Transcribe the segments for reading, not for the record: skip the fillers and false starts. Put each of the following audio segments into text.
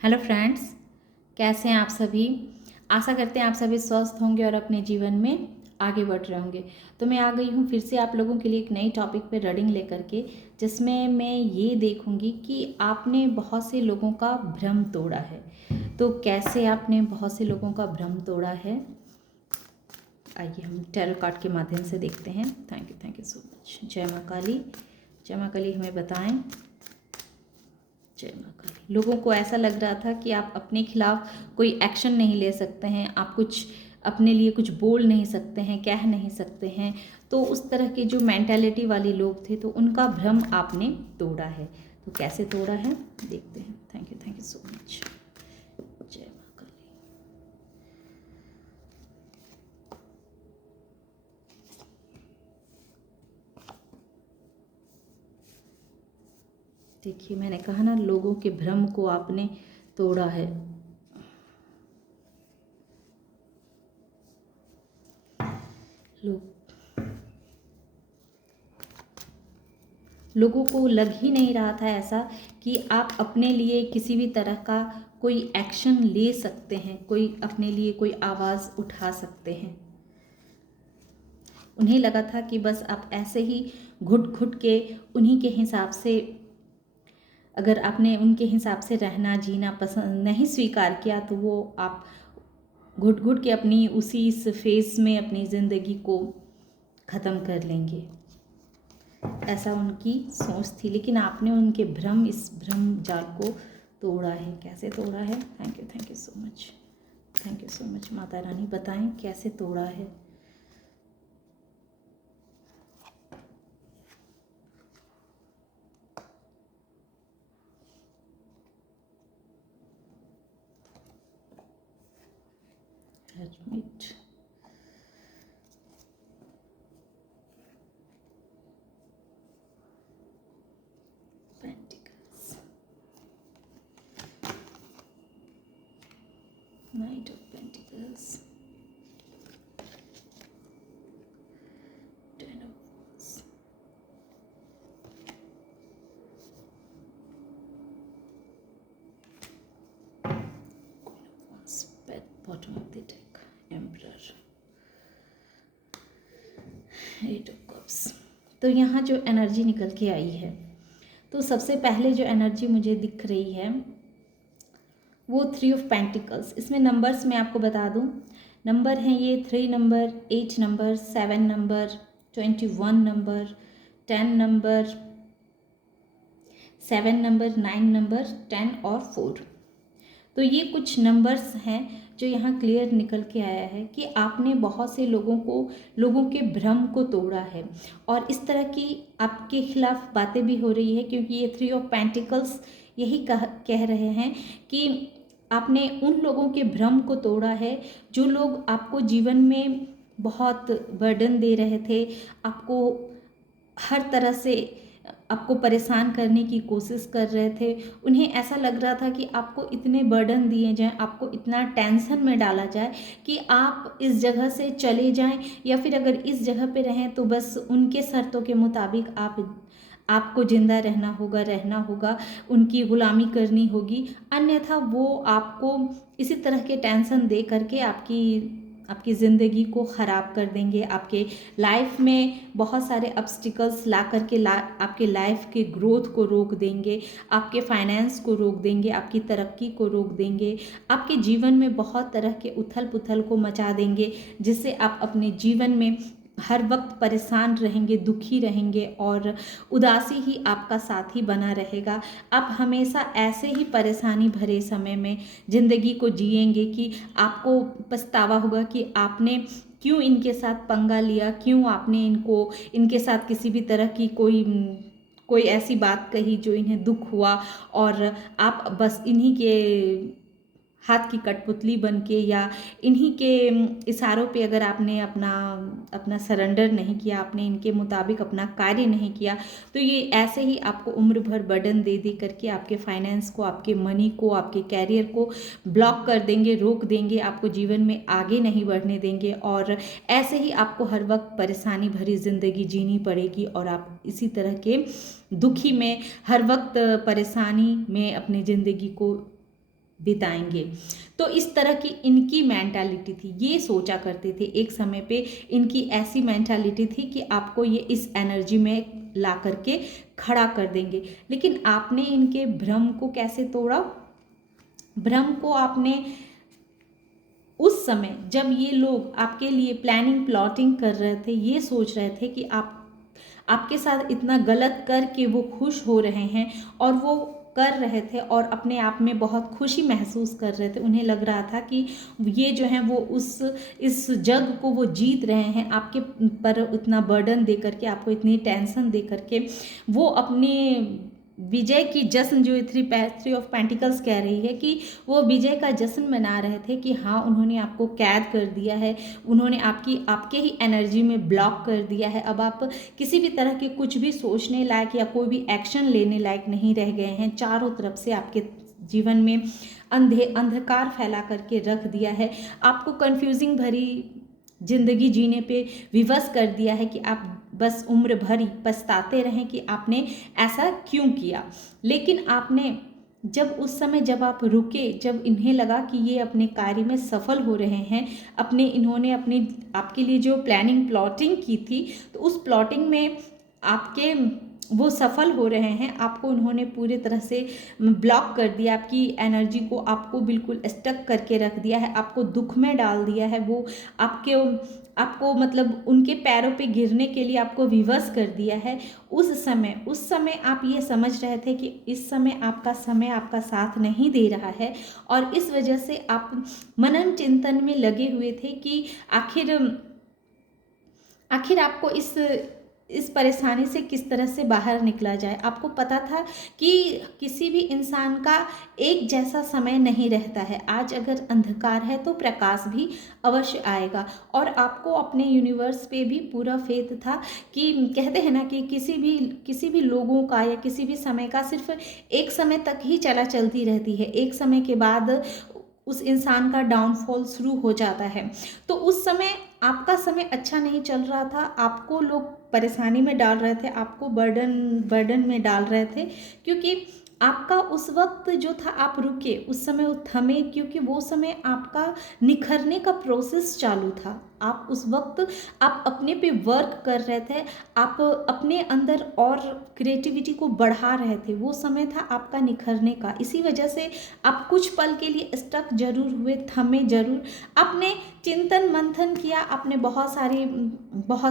Hello friends, कैसे हैं आप सभी। आशा करते हैं आप सभी स्वस्थ होंगे और अपने जीवन में आगे बढ़ रहे होंगे। तो मैं आ गई हूँ फिर से आप लोगों के लिए एक नई टॉपिक पे रीडिंग लेकर के, जिसमें मैं ये देखूँगी कि आपने बहुत से लोगों का भ्रम तोड़ा है। तो कैसे आपने बहुत से लोगों का भ्रम तोड़ा है, आइए हम टैरो कार्ड के माध्यम से देखते हैं। Thank you so much. जय माँ काली हमें बताएं। जय माँ काली। लोगों को ऐसा लग रहा था कि आप अपने खिलाफ कोई एक्शन नहीं ले सकते हैं, आप कुछ अपने लिए कुछ बोल नहीं सकते हैं, कह नहीं सकते हैं। तो उस तरह के जो मेंटालिटी वाले लोग थे, तो उनका भ्रम आपने तोड़ा है। तो कैसे तोड़ा है देखते हैं। Thank you so much. जय माँ काली। देखिए, मैंने कहा ना, लोगों के भ्रम को आपने तोड़ा है। लोगों को लग ही नहीं रहा था ऐसा कि आप अपने लिए किसी भी तरह का कोई एक्शन ले सकते हैं, कोई अपने लिए कोई आवाज़ उठा सकते हैं। उन्हें लगा था कि बस आप ऐसे ही घुट घुट के उन्हीं के हिसाब से, अगर आपने उनके हिसाब से रहना जीना पसंद नहीं स्वीकार किया, तो वो आप घुट घुट के अपनी उसी इस फेस में अपनी ज़िंदगी को ख़त्म कर लेंगे, ऐसा उनकी सोच थी। लेकिन आपने उनके भ्रम, इस भ्रम जाल को तोड़ा है। कैसे तोड़ा है? Thank you so much. Mata Rani बताएं कैसे तोड़ा है। Hermit, Pentacles, Knight of Pentacles, Ten of Wands, Queen of Wands, bottom of the deck, Emperor, Eight of Cups। तो यहाँ जो एनर्जी निकल के आई है, तो सबसे पहले जो एनर्जी मुझे दिख रही है वो 3 ऑफ पेंटिकल्स। इसमें नंबर्स मैं आपको बता दूं, नंबर हैं ये 3 number, 8 number, 7 number, 21 number, 10 number, 7 number, 9 number, 10 और 4। तो ये कुछ नंबर्स हैं जो यहाँ क्लियर निकल के आया है कि आपने बहुत से लोगों के भ्रम को तोड़ा है। और इस तरह की आपके खिलाफ बातें भी हो रही है, क्योंकि ये 3 ऑफ पेंटिकल्स यही कह रहे हैं कि आपने उन लोगों के भ्रम को तोड़ा है जो लोग आपको जीवन में बहुत बर्डन दे रहे थे, आपको हर तरह से आपको परेशान करने की कोशिश कर रहे थे। उन्हें ऐसा लग रहा था कि आपको इतने बर्डन दिए जाएं, आपको इतना टेंशन में डाला जाए कि आप इस जगह से चले जाएं, या फिर अगर इस जगह पे रहें तो बस उनके शर्तों के मुताबिक आपको ज़िंदा रहना होगा, उनकी ग़ुलामी करनी होगी। अन्यथा वो आपको इसी तरह के टेंशन दे करके आपकी ज़िंदगी को ख़राब कर देंगे। आपके लाइफ में बहुत सारे ऑब्स्टिकल्स ला करके आपके लाइफ के ग्रोथ को रोक देंगे, आपके फाइनेंस को रोक देंगे, आपकी तरक्की को रोक देंगे, आपके जीवन में बहुत तरह के उथल पुथल को मचा देंगे, जिससे आप अपने जीवन में हर वक्त परेशान रहेंगे, दुखी रहेंगे और उदासी ही आपका साथी बना रहेगा। आप हमेशा ऐसे ही परेशानी भरे समय में ज़िंदगी को जिएंगे कि आपको पछतावा होगा कि आपने क्यों इनके साथ पंगा लिया, क्यों आपने इनके साथ किसी भी तरह की कोई ऐसी बात कही जो इन्हें दुख हुआ, और आप बस इन्हीं के हाथ की कठपुतली बन के या इन्हीं के इशारों पे अगर आपने अपना सरेंडर नहीं किया, आपने इनके मुताबिक अपना कार्य नहीं किया, तो ये ऐसे ही आपको उम्र भर बर्डन दे करके आपके फाइनेंस को, आपके मनी को, आपके कैरियर को ब्लॉक कर देंगे, रोक देंगे, आपको जीवन में आगे नहीं बढ़ने देंगे, और ऐसे ही आपको हर वक्त परेशानी भरी ज़िंदगी जीनी पड़ेगी और आप इसी तरह के दुखी में हर वक्त परेशानी में अपनी ज़िंदगी को बिताएंगे। तो इस तरह की इनकी मेंटालिटी थी, ये सोचा करते थे एक समय पे। इनकी ऐसी मेंटालिटी थी कि आपको ये इस एनर्जी में ला करके खड़ा कर देंगे। लेकिन आपने इनके भ्रम को कैसे तोड़ा? भ्रम को आपने उस समय जब ये लोग आपके लिए प्लानिंग प्लॉटिंग कर रहे थे, ये सोच रहे थे कि आपके साथ इतना गलत करके वो खुश हो रहे हैं, और वो कर रहे थे और अपने आप में बहुत खुशी महसूस कर रहे थे। उन्हें लग रहा था कि ये जो है वो इस जग को वो जीत रहे हैं, आपके पर इतना बर्डन दे करके, आपको इतनी टेंशन दे करके वो अपने विजय की जश्न, जो थ्री ऑफ पेंटिकल्स कह रही है कि वो विजय का जश्न मना रहे थे कि हाँ, उन्होंने आपको कैद कर दिया है, उन्होंने आपके ही एनर्जी में ब्लॉक कर दिया है। अब आप किसी भी तरह के कुछ भी सोचने लायक या कोई भी एक्शन लेने लायक नहीं रह गए हैं। चारों तरफ से आपके जीवन में अंधकार फैला करके रख दिया है, आपको कंफ्यूजिंग भरी जिंदगी जीने पे विवश कर दिया है कि आप बस उम्र भर ही पछताते रहें कि आपने ऐसा क्यों किया। लेकिन आपने जब आप रुके, जब इन्हें लगा कि ये अपने कार्य में सफल हो रहे हैं, इन्होंने आपके लिए जो प्लानिंग प्लॉटिंग की थी, तो उस प्लॉटिंग में वो सफल हो रहे हैं, आपको उन्होंने पूरी तरह से ब्लॉक कर दिया, आपकी एनर्जी को आपको बिल्कुल स्टक करके रख दिया है, आपको दुख में डाल दिया है। वो आपको मतलब उनके पैरों पे गिरने के लिए आपको विवश कर दिया है। उस समय आप ये समझ रहे थे कि इस समय आपका साथ नहीं दे रहा है, और इस वजह से आप मनन चिंतन में लगे हुए थे कि आखिर आपको इस परेशानी से किस तरह से बाहर निकला जाए। आपको पता था कि किसी भी इंसान का एक जैसा समय नहीं रहता है। आज अगर अंधकार है तो प्रकाश भी अवश्य आएगा, और आपको अपने यूनिवर्स पे भी पूरा फेथ था कि कहते हैं ना कि किसी भी लोगों का या किसी भी समय का सिर्फ एक समय तक ही चलती रहती है, एक समय के बाद उस इंसान का डाउनफॉल शुरू हो जाता है। तो उस समय आपका समय अच्छा नहीं चल रहा था, आपको लोग परेशानी में डाल रहे थे, आपको बर्डन में डाल रहे थे, क्योंकि आपका उस वक्त जो था आप रुके, उस समय थमे, क्योंकि वो समय आपका निखरने का प्रोसेस चालू था। आप उस वक्त आप अपने पे वर्क कर रहे थे, आप अपने अंदर और क्रिएटिविटी को बढ़ा रहे थे। वो समय था आपका निखरने का। इसी वजह से आप कुछ पल के लिए स्टक जरूर हुए, थमे जरूर। आपने चिंतन मंथन किया, आपने बहुत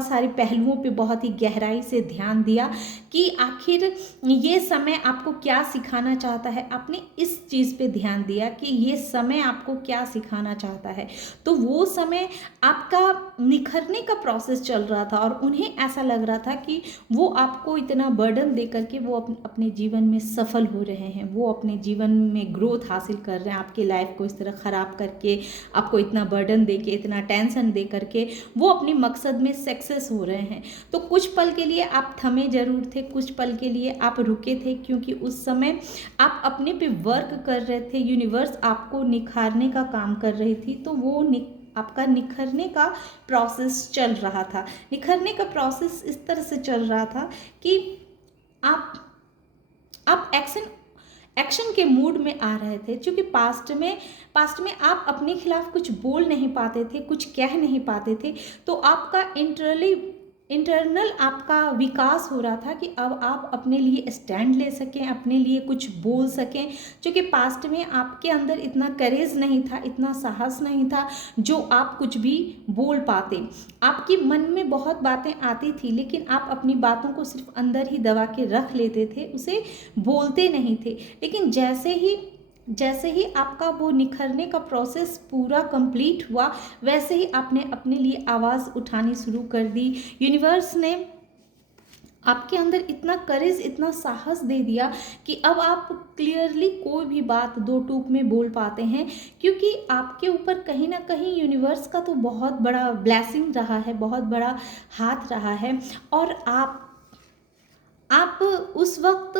सारे पहलुओं पे बहुत ही गहराई से ध्यान दिया कि आखिर ये समय आपको क्या सिखाना चाहता है। आपने इस चीज़ पे ध्यान दिया कि ये समय आपको क्या सिखाना चाहता है। तो वो समय आपका निखरने का प्रोसेस चल रहा था, और उन्हें ऐसा लग रहा था कि वो आपको इतना बर्डन दे करके वो अपने जीवन में सफल हो रहे हैं, वो अपने जीवन में ग्रोथ हासिल कर रहे हैं। आपके लाइफ को इस तरह ख़राब करके, आपको इतना बर्डन दे के, इतना टेंशन दे करके वो अपने मकसद में सक्सेस हो रहे हैं। तो कुछ पल के लिए आप थमे जरूर थे, कुछ पल के लिए आप रुके थे, क्योंकि उस समय आप अपने पे वर्क कर रहे थे, यूनिवर्स आपको निखारने का काम कर रही थी। तो वो आपका निखरने का प्रोसेस चल रहा था। निखरने का प्रोसेस इस तरह से चल रहा था कि आप एक्शन के मूड में आ रहे थे, क्योंकि पास्ट में आप अपने खिलाफ कुछ बोल नहीं पाते थे, कुछ कह नहीं पाते थे। तो आपका इंटरनल आपका विकास हो रहा था कि अब आप अपने लिए स्टैंड ले सकें, अपने लिए कुछ बोल सकें, क्योंकि पास्ट में आपके अंदर इतना करेज नहीं था, इतना साहस नहीं था जो आप कुछ भी बोल पाते। आपके मन में बहुत बातें आती थी, लेकिन आप अपनी बातों को सिर्फ अंदर ही दबा के रख लेते थे, उसे बोलते नहीं थे। लेकिन जैसे ही आपका वो निखरने का प्रोसेस पूरा कंप्लीट हुआ, वैसे ही आपने अपने लिए आवाज़ उठानी शुरू कर दी। यूनिवर्स ने आपके अंदर इतना करेज, इतना साहस दे दिया कि अब आप क्लियरली कोई भी बात दो टूक में बोल पाते हैं, क्योंकि आपके ऊपर कहीं ना कहीं यूनिवर्स का तो बहुत बड़ा ब्लेसिंग रहा है, बहुत बड़ा हाथ रहा है। और आप उस वक्त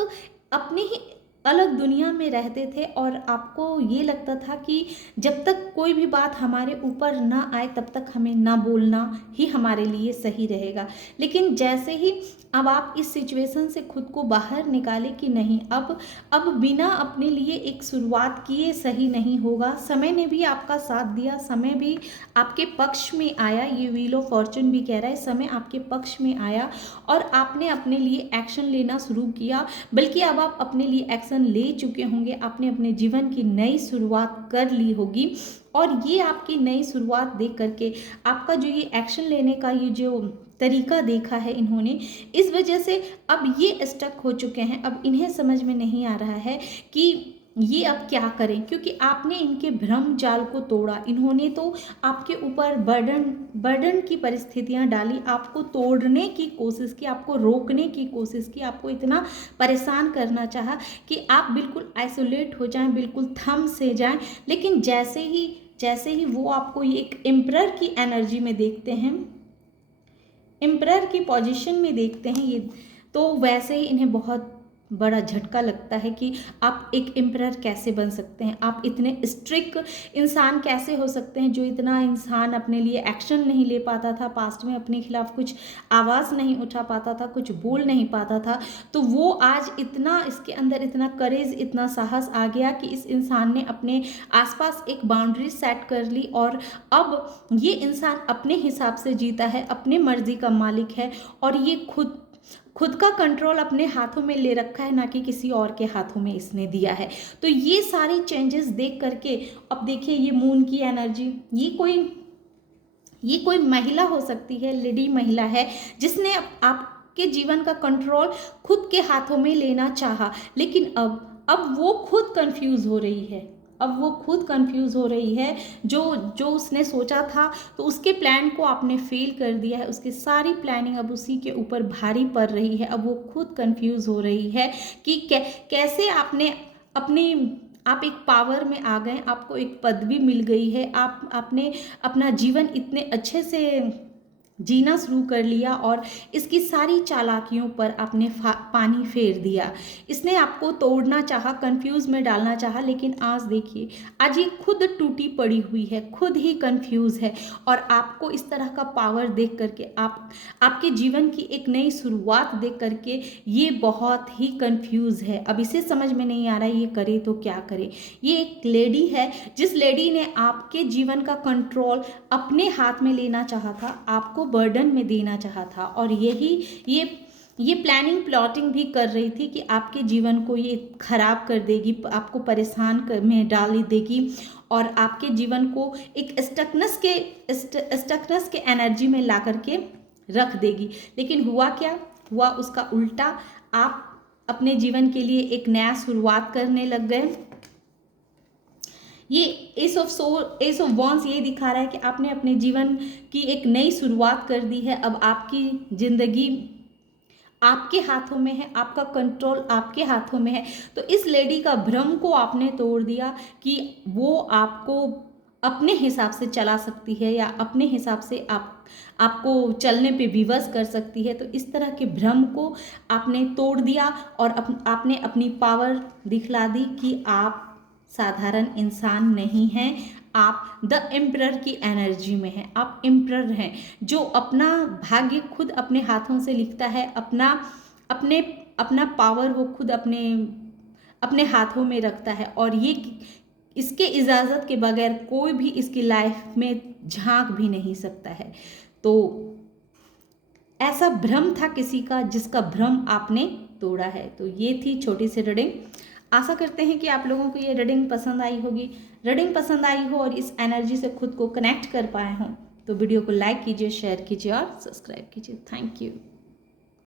अलग दुनिया में रहते थे और आपको ये लगता था कि जब तक कोई भी बात हमारे ऊपर ना आए तब तक हमें ना बोलना ही हमारे लिए सही रहेगा। लेकिन जैसे ही अब आप इस सिचुएशन से खुद को बाहर निकाले कि नहीं, अब बिना अपने लिए एक शुरुआत किए सही नहीं होगा। समय ने भी आपका साथ दिया, समय भी आपके पक्ष में आया। ये व्हील ऑफ फॉर्चून भी कह रहा है समय आपके पक्ष में आया और आपने अपने लिए एक्शन लेना शुरू किया। बल्कि अब आप अपने लिए एक्शन ले चुके होंगे, आपने अपने जीवन की नई शुरुआत कर ली होगी और ये आपकी नई शुरुआत देख करके आपका जो ये एक्शन लेने का ये जो तरीका देखा है इन्होंने, इस वजह से अब ये स्टक हो चुके हैं। अब इन्हें समझ में नहीं आ रहा है कि ये अब क्या करें, क्योंकि आपने इनके भ्रम जाल को तोड़ा। इन्होंने तो आपके ऊपर बर्डन की परिस्थितियां डाली, आपको तोड़ने की कोशिश की, आपको रोकने की कोशिश की, आपको इतना परेशान करना चाहा कि आप बिल्कुल आइसोलेट हो जाएं, बिल्कुल थम से जाएं। लेकिन जैसे ही वो आपको एक एम्परर की एनर्जी में देखते हैं, एम्परर की पोजीशन में देखते हैं ये, तो वैसे ही इन्हें बहुत बड़ा झटका लगता है कि आप एक एम्परर कैसे बन सकते हैं, आप इतने स्ट्रिक्ट इंसान कैसे हो सकते हैं। जो इतना इंसान अपने लिए एक्शन नहीं ले पाता था, पास्ट में अपने खिलाफ कुछ आवाज़ नहीं उठा पाता था, कुछ बोल नहीं पाता था, तो वो आज इतना, इसके अंदर इतना करेज, इतना साहस आ गया कि इस इंसान ने अपने आसपास एक बाउंड्री सेट कर ली और अब ये इंसान अपने हिसाब से जीता है, अपने मर्जी का मालिक है और ये खुद का कंट्रोल अपने हाथों में ले रखा है, ना कि किसी और के हाथों में इसने दिया है। तो ये सारे चेंजेस देख करके अब देखिए ये मून की एनर्जी, ये कोई महिला हो सकती है, लेडी महिला है जिसने आपके जीवन का कंट्रोल खुद के हाथों में लेना चाहा। लेकिन अब वो खुद कंफ्यूज हो रही है, अब वो खुद कंफ्यूज हो रही है। जो उसने सोचा था, तो उसके प्लान को आपने फेल कर दिया है, उसकी सारी प्लानिंग अब उसी के ऊपर भारी पड़ रही है। अब वो खुद कंफ्यूज हो रही है कि कैसे आप एक पावर में आ गए, आपको एक पदवी मिल गई है, आपने अपना जीवन इतने अच्छे से जीना शुरू कर लिया और इसकी सारी चालाकियों पर आपने पानी फेर दिया। इसने आपको तोड़ना चाहा, कंफ्यूज में डालना चाहा, लेकिन आज देखिए, आज ये खुद टूटी पड़ी हुई है, खुद ही कंफ्यूज है और आपको इस तरह का पावर देख करके, आपके जीवन की एक नई शुरुआत देख करके ये बहुत ही कंफ्यूज है। अब इसे समझ में नहीं आ रहा है ये करे तो क्या करे। ये एक लेडी है जिस लेडी ने आपके जीवन का कंट्रोल अपने हाथ में लेना चाहा था, आपको बर्डन में देना चाहा था और ये प्लानिंग प्लॉटिंग भी कर रही थी कि आपके जीवन को ये खराब कर देगी, आपको परेशान में डाल देगी और आपके जीवन को एक स्टकनेस के एनर्जी में ला करके रख देगी। लेकिन हुआ क्या हुआ, उसका उल्टा। आप अपने जीवन के लिए एक नया शुरुआत करने लग गए। ये एस ऑफ वॉन्स ये दिखा रहा है कि आपने अपने जीवन की एक नई शुरुआत कर दी है। अब आपकी जिंदगी आपके हाथों में है, आपका कंट्रोल आपके हाथों में है। तो इस लेडी का भ्रम को आपने तोड़ दिया कि वो आपको अपने हिसाब से चला सकती है या अपने हिसाब से आपको चलने पे विवश कर सकती है। तो इस तरह के भ्रम को आपने तोड़ दिया और आपने अपनी पावर दिखला दी कि आप साधारण इंसान नहीं हैं, आप द एम्परर की एनर्जी में हैं। आप एम्परर हैं जो अपना भाग्य खुद अपने हाथों से लिखता है, अपना पावर वो खुद अपने हाथों में रखता है और ये इसके इजाज़त के बगैर कोई भी इसकी लाइफ में झांक भी नहीं सकता है। तो ऐसा भ्रम था किसी का जिसका भ्रम आपने तोड़ा है। तो ये थी छोटी सी रीडिंग। आशा करते हैं कि आप लोगों को ये रीडिंग पसंद आई होगी। रीडिंग पसंद आई हो और इस एनर्जी से खुद को कनेक्ट कर पाए हों तो वीडियो को लाइक कीजिए, शेयर कीजिए और सब्सक्राइब कीजिए। Thank you.